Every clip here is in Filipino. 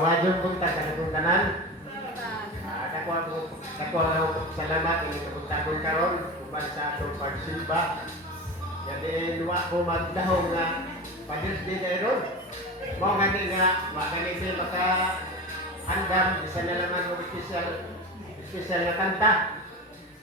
Wajon punta sa kung tanan. Dako ako salamat ini kabutagon karon uban sa atong pagsimba. Jadi luwa ko magdahong nga Father's Day karon. Mao gani nga magani din maka handam isa na naman mo special na kanta.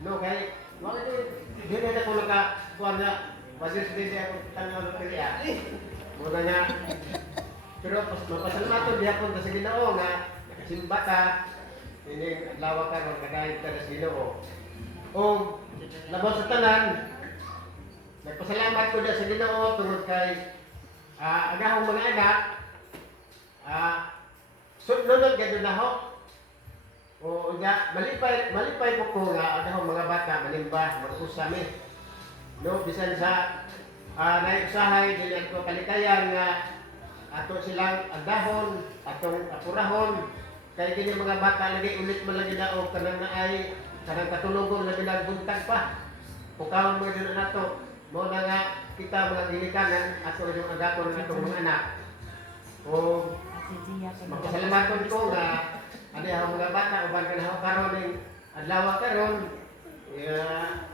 No kay mao di na ko naka kuan nga Father's Day ako tanaw na piliya. Muna nga pero mapasalamat diha pun sa Ginoo nga nakasimba ka ini lawa ka ng kadayon ka sa Ginoo. O labaw sa tanan nagpasalamat ko da sa Ginoo tungod kay agahong mga anak sunod gayud na ho. O nga malipay po ko nga agahong mga bata malimba mag-usami. No bisan sa naiusahay dili ko kalikayan nga ato silang agahon, atong apurahon, kay kini mga bata lagi ulit man lagi daog kanang naay kanang katulugon lagi nagbuntag pa. Pukawon mo din nato. Mo na nga kita mga ginikanan ato yung agakon ng atong mga anak. O magpasalamaton ko nga ani ang mga bata uban kanang karon ning adlaw karon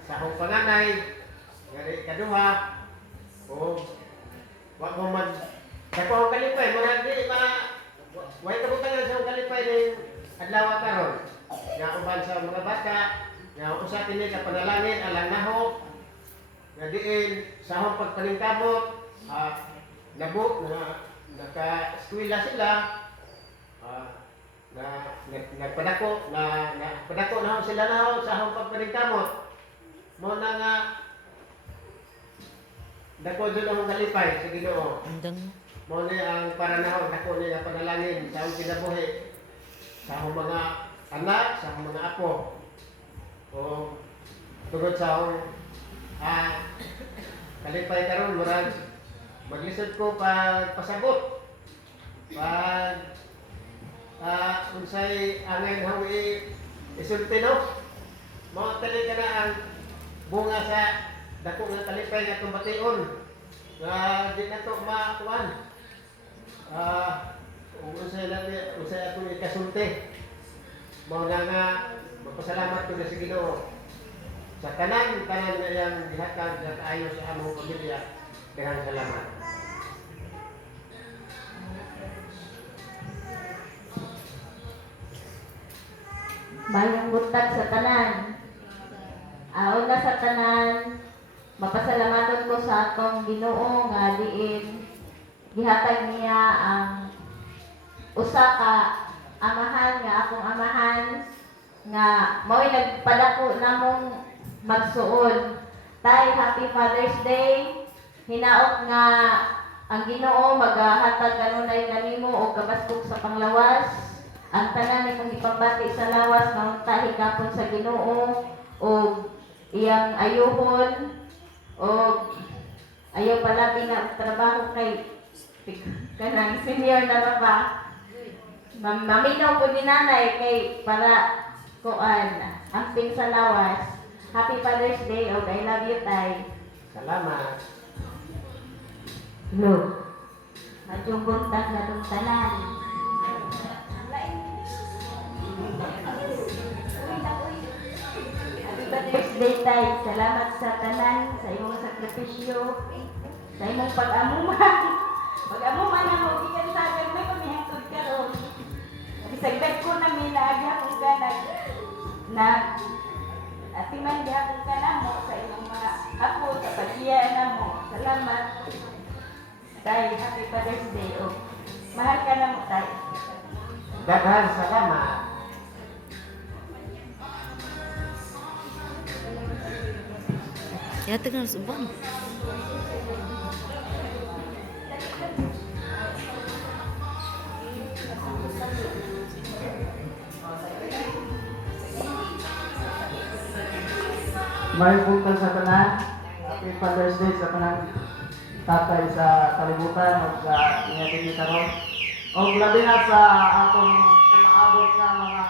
sa akong panganay ngari kaduha o wa mo man sa akong kalipay, mga di way kabutangan sa akong kalipay ng adlaw karon. Nga uban sa mga bata, nga usa kini ka panalangin alang naho. Nga diin sa akong pagpaningkamot, nabo na naka-eskwela sila, na nagpadako na sila naho sa akong pagpaningkamot. Mo na nga dako doon akong kalipay sa Ginoo. Mo ni ang paranaw dako ni ang panalangin sa akong kinabuhi sa akong mga anak, sa akong mga apo. O tungod sa akong kalipay karon murag maglisod ko pag pasabot. Pag unsay angay mo isulti no. Mao tali ka na ang bunga sa dako nga kalipay nga tumbation. Di na to makuan. Usay atong ikasulti. Mao na nga magpasalamat ko na sa Ginoo sa tanan nga iyang gihatag sa ayo sa among pamilya. Daghang salamat. Mayong buntag sa tanan. Una sa tanan, mapasalamaton ko sa akong Ginoo nga diin gihatag niya ang usa ka amahan nga akong amahan nga mao'y nagpadako namong magsuod. Tay, Happy Father's Day. Hinaot nga ang Ginoo maghatag kanunay kanimo og kabaskog sa panglawas. Ang tanan nimong ipambati sa lawas maunta higapon sa Ginoo og iyang ayuhon o ayaw pala nga trabaho kay kanang senior na ba ba? Maminaw po ni nanay kay para kuan amping sa lawas. Happy Father's Day o I love you tay. Salamat. Hello. Madyong buntag na itong tanan. Happy Father's Day tay. Salamat sa tanan, sa imong sakripisyo, sa imong pag-amuman. Pag-amuman na mo, gikan sa akin, may pamihangtod ka ron. Isagdag ko na milagya kung ganag na atiman niya kung ka na mo sa imong mga apo, sa pag-iya na mo. Salamat. Tay, Happy Father's Day. Oh. Mahal ka na mo, tay. Daghang salamat. Ya tengah subang. May buntag sa tanan. Happy Father's Day sa tanan tatay sa kalibutan o sa inyatin ni karon. O labi na sa atong kumaabot abot nga mga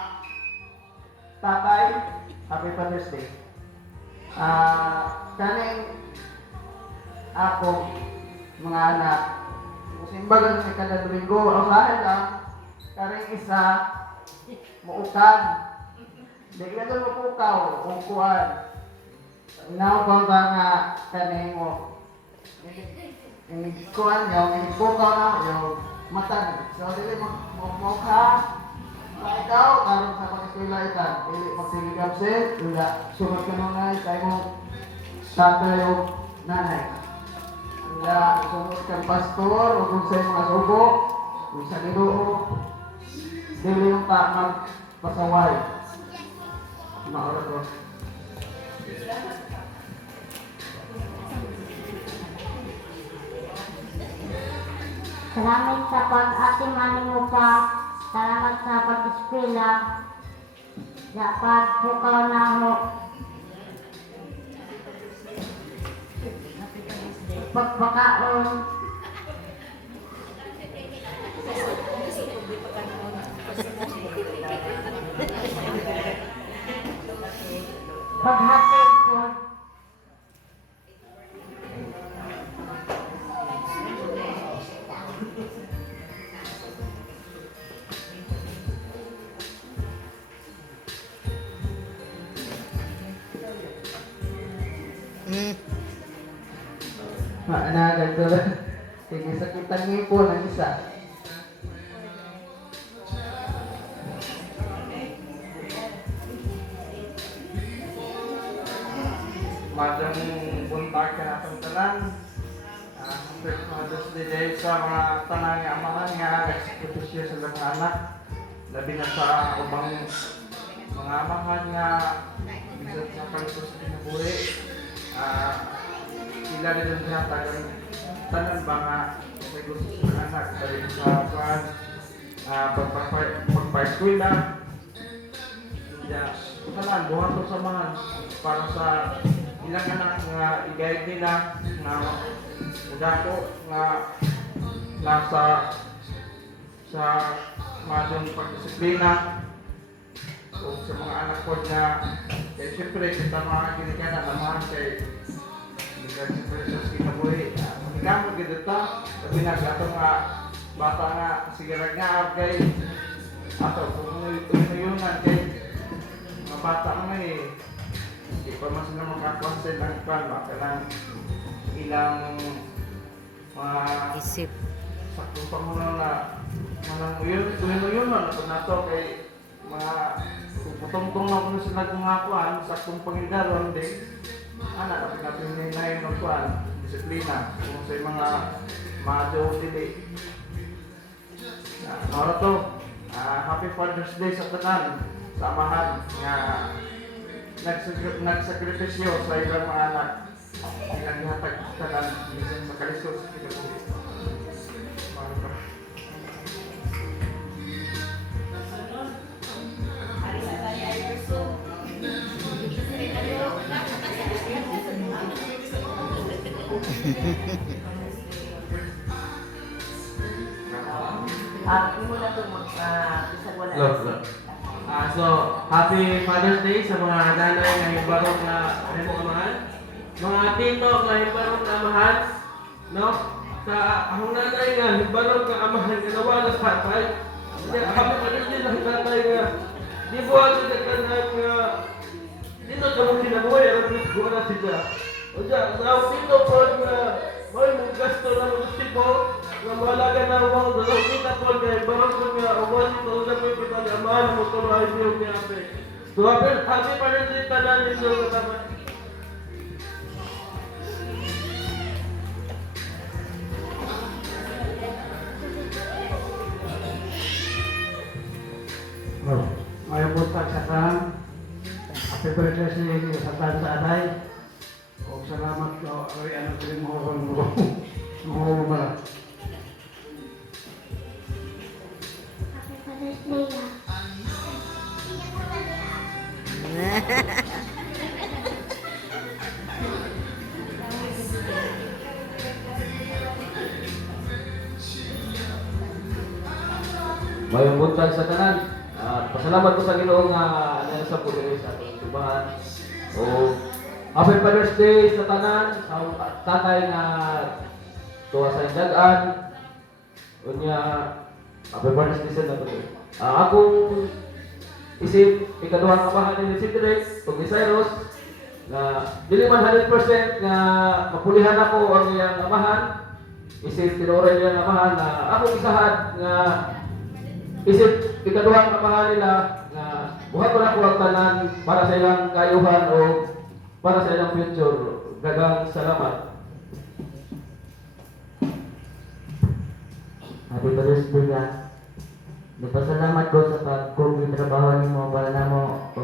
tatay, happy Father's Day. Kaning ako, mga anak, simbagan ni kada Domingo, usahan lang, karing isa, muukan. Hindi ka na mapukaw, kung kuhan. Inaw ba nga kaning mo? Yung kuhan niyo, yung pukaw na, yung matan. So, dili magmukha. Sa ikaw, karon sa pag-eskwela itan, dili magsigig absent, wala sumat ka mga kay mo tatay o nanay. Wala sumat kang pastor o kung sa mga subo, kung sa Ginoo, dili yung magpasaway. Maura ko. Salamat sa pag-atimanin mo pa. Salamat sa pag-eskwela. Dapat bukaw na ho. Pagpakaon. Paghatid po. Mm. Maanagan ko. Sige, sakitan niyo po ng isa. Madang buntag ka na itong tanan. Mother's Day dahil sa mga tanan nga amahan nga eksekutisyo sa mga anak. Labi na sa ubang mga amahan nga bisat nga kalitos sa kinabuhi. Sila rin ang tinatagang tanan ba nga sa gusto sa mga anak dahil sa pagpa-eskwela. Tanan, buhat to samahan para sa ilang anak nga i-guide nila na dako nga nasa sa madong pagdisiplina o sa mga anak ko na kaya siyempre kita mga kinikanan naman kay siyempre sa kinabuhi manigamot gito ta sabi na ato nga bata nga sigarag nga kay ato kung umuyunan kay mga bata nga di pa mas na makakonsen ang kalma kanang ilang mga Isip. saktong pangunan na manang uyun na kung nato kay mga putong-tong na kung sila kumakuan saktong pangindaron din anak kapag natin ninayin ng kuan disiplina kung sa mga madyo dili mara to Happy Father's Day sa tanan sa amahan nga nagsakripisyo sa ilang mga anak ilang hatag tanan bisan sa kalisod sa kinabuhi. Imo na ito isang wala. So, happy Father's Day sa mga nanay na himbarok na mo amahan. Mga tito na himbarok na amahan. No? Sa akong nanay nga himbarok na amahan nga nawala sa tatay. Happy Father's Day sa tatay nga di buwan sa tanan nga dito ka mong kinabuhay ang gusto na sila. O dyan, sa dito po nga may mong gasto na mga tipo nga mahalaga na mga dalawang kita po kay barang ko nga uwan ito na po kita ni amahan mo ito na ibiyog ni Ape. So happy Father's Day tanan nito katama. May buntag sa tanan. Happy birthday sa tanan sa atay. O salamat ko ay ano din mo ba. Happy Father's Day. May buntag sa tanan. At pasalamat ko sa Ginoo nga ano sa pagdiri sa atong simbahan. O happy Father's Day sa tanan, sa tatay nga tuwa sa dagan. Unya happy Father's Day sa tanan. Akong isip ikaduhang amahan ni Cedric ug ni Cyrus na dili man 100% nga mapulihan ako ang iyang amahan. Isip tinuray niya ang amahan na akong isahan nga isip ikaduhang amahan nila na buhat ko na ko ang tanan para sa ilang kayuhan o para sa ilang future. Daghang salamat. Happy Father's Day ka. Nagpasalamat ko sa pagkong trabaho ni mo para na mo o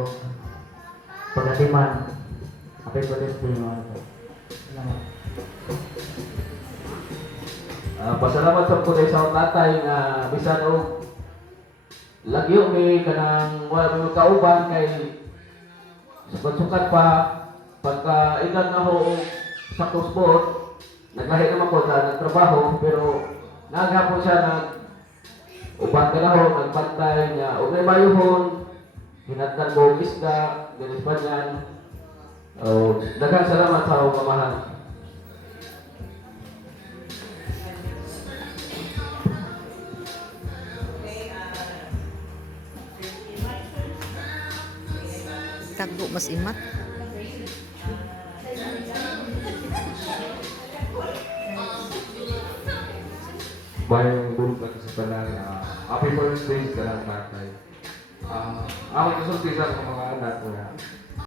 pagkatiman. Happy Father's Day mga ito. Salamat. Pasalamat sa po sa tatay nga bisan og lagyo may kanang wala may kauban kay sukat-sukat pa pagka edad na ho sa sport naglahi naman ko sa nagtrabaho pero naghapon siya nag uban ka na ho nagpantay niya og may mayuhon hinatnan mo og isda ganis pa niyan daghang salamat sa akong mamahan. Tagbo mas imat. Bayang bulkan sa tanan, happy birthday ka lang tatay. Ako isulti sa mga anak ko